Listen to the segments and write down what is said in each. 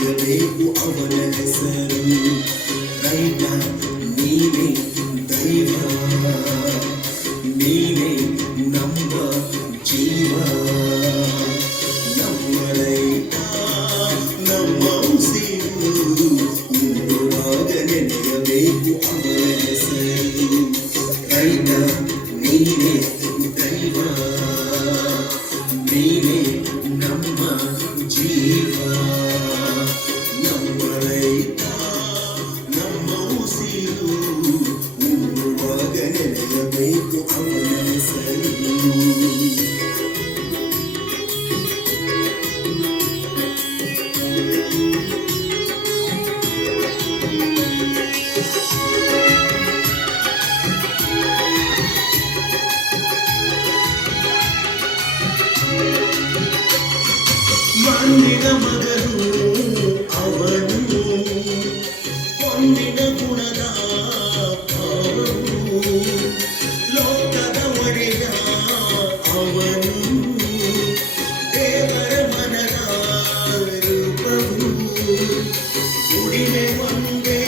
ನೆನೆಯಬೇಕು ಅವನ ಹೆಸರು. ರೈತ ನೀನೇ ದೈವ, ನೀನೇ ನಮ್ಮ ಜೀವ. ನಮ್ಮ ರೈತ ನಮ್ಮ ಉಸಿರು, ಉಣ್ಣುವಾಗ ನೆನೆಯಬೇಕು ಅವನ ಹೆಸರು. ರೈತ ನೀನೇ ದೈವ, ನೀನೇ ನಮ್ಮ ಜೀವ. ನಮ್ಮ ರೈತ ನಮ್ಮ ಉಸಿರು, ಉಣ್ಣುವಾಗ ನೆನೆಯಬೇಕು ಅವನ ಹೆಸರು. ಮಣ್ಣಿನ ಮಗನು ಅವನು, ಹೊನ್ನಿನ ಗುಣದ ಅವನು, ಲೋಕದ ಒಡೆಯ ಅವನು, ದೇವರ ಮನದ ರೂಪವು. ಉಡಿಮೆ ಒಂದೇ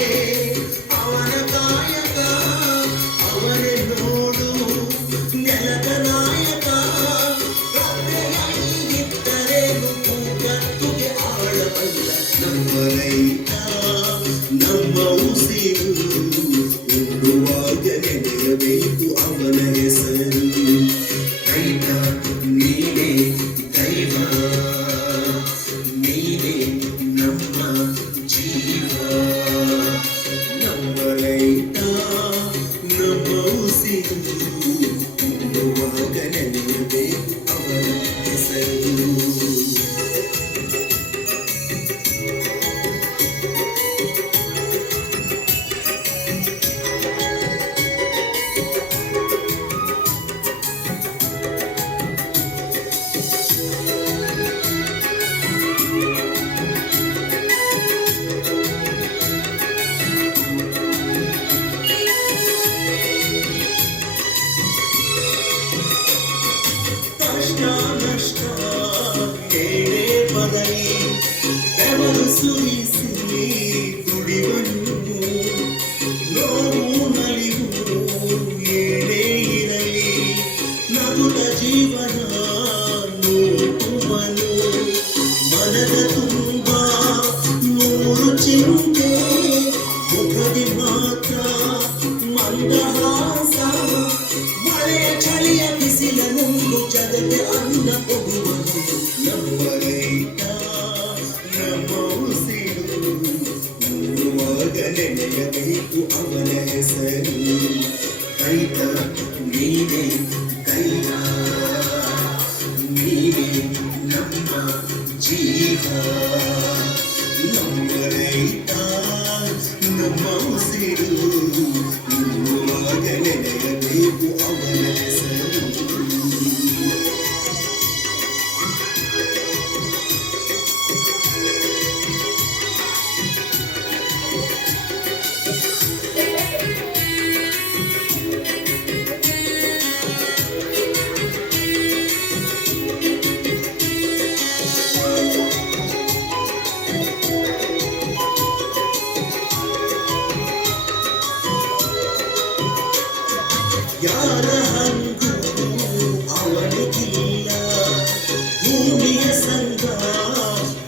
ಅವನ ಕಾಯಕ, ಅವನೇ ನೋಡು ನೆಲದ ನಾಯಕ. ನಮ್ಮ ರೈತ ನಮ್ಮ ಉಸಿರು, ಉಣ್ಣುವಾಗ ನೆನೆಯಬೇಕು ಅವನ ಹೆಸರು. ರೈತ ನೀನೇ ದೈವ, ನೀನೇ ನಮ್ಮ ಜೀವ. ನಮ್ಮ ರೈತ ನಮ್ಮ ಉಸಿರು, ಉಣ್ಣುವಾಗ ನೆನೆಯಬೇಕು ಅವನ ಹೆಸರು. ನಷ್ಟ ಏನೇ ಬರಲಿ ಬೆವರು ಸುರಿಸಿ ದುಡಿವನ್ನು, ನೋವು ನಲಿವು ಏನೇ ಇರಲಿ ನಗುತ್ತ ಜೀವನ ನೋಡುವನು. ಮನದ ತುಂಬ ನೂರು ಚಿಂತೆ, ಮುಖದಿ ಮಾತ್ರ ಮಂದಹಾಸ. ಮಳೆಯ ಚಳಿಯ ಬಿಸಿಲ ನುಂಗು ಜಗಕ್ಕೆ ಅನ್ನ ಕೊಡುವನು. ನಮ್ಮ ರೈತ ನಮ್ಮ ಉಸಿರು, ಉಣ್ಣುವಾಗ ನೆನೆಯಬೇಕು ಅವನ ಹೆಸರು. ರೈತ ನೀನೇ ದೈವ, ನೀನೇ ನಮ್ಮ ಜೀವ. ನಮ್ಮ ರೈತ ನಮ್ಮ ಉಸಿರು, ಉಣ್ಣುವಾಗ ನೆನೆಯಬೇಕು ಅವನ ಹೆಸರು. ಯಾರ ಹಂಗು ಅವನಿಗಿಲ್ಲ, ಭೂಮಿಯ ಸಂಗ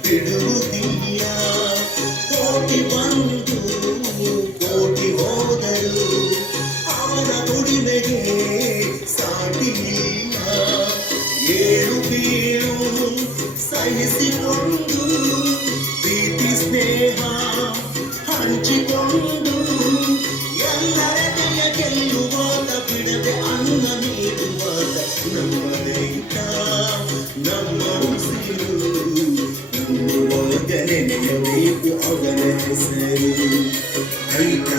ಬಿಡುವುದಿಲ್ಲ. ಕೋಟಿ ಬಂದು ಕೋಟಿ ಹೋದರು, ಅವನ ದುಡಿಮೆಗೆ ಸಾಟಿಲ್ಲ. ಏಳು ಬೀಳು ಸಹಿಸಿಕೊಂಡು, ಪ್ರೀತಿ ಸ್ನೇಹ ಹಂಚಿಕೊಂಡು, ಎಲ್ಲರದೆಯ ಗೆಲ್ಲುವಾಗ ಬಿಡದೆ ಅನ್ನ ನೀಡುವಾಗ. ನಮ್ಮ ರೈತ ನಮ್ಮ ಉಸಿರು, ಉಣ್ಣುವಾಗ ನೆನೆಯಬೇಕು ಅವನ ಹೆಸರು. ರೈತ